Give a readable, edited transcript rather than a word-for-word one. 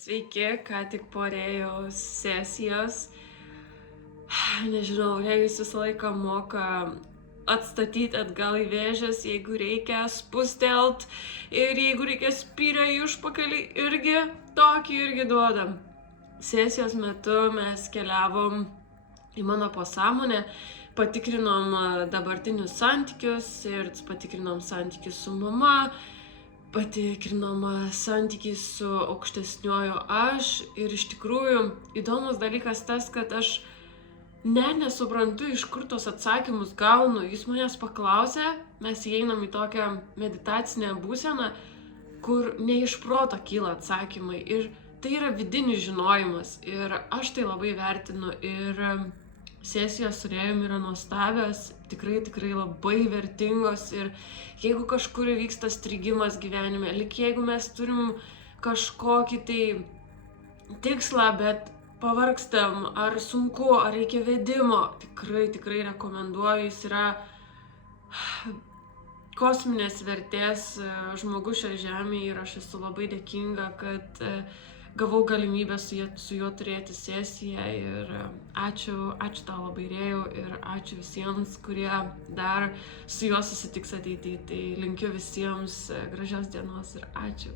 Sveiki, ką tik porėjau sesijos. Nežinau, Rėjus visą laiką moka atstatyti atgal į vėžes, jeigu reikia spustelt ir jeigu reikia spyrę į užpakalį, irgi duodam. Sesijos metu mes keliavom į mano pasąmonę, patikrinom dabartinius santykius ir patikrinom santykius su mama, patikrinom santykį su aukštesniuoju aš ir iš tikrųjų įdomus dalykas tas, kad aš nesuprantu, iš kur tos atsakymus gaunu. Jis manęs paklausė, mes įeinam į tokią meditacinę būseną, kur ne iš proto kyla atsakymai ir tai yra vidinis žinojimas ir aš tai labai vertinu ir sesijos su Rėjum yra nuostabios, tikrai labai vertingos ir jeigu kažkur vyksta strigimas gyvenime, lyg jeigu mes turim kažkokį tai tikslą, bet pavargstam, ar sunku, ar reikia vedimo, tikrai rekomenduoju, jis yra kosminės vertės žmogus šią žemę ir aš esu labai dėkinga, kad gavau galimybę su juo turėti sesiją ir ačiū tau labai, Rėjau, ir ačiū visiems, kurie dar su juo susitiks ateityje. Tai linkiu visiems gražios dienos ir ačiū.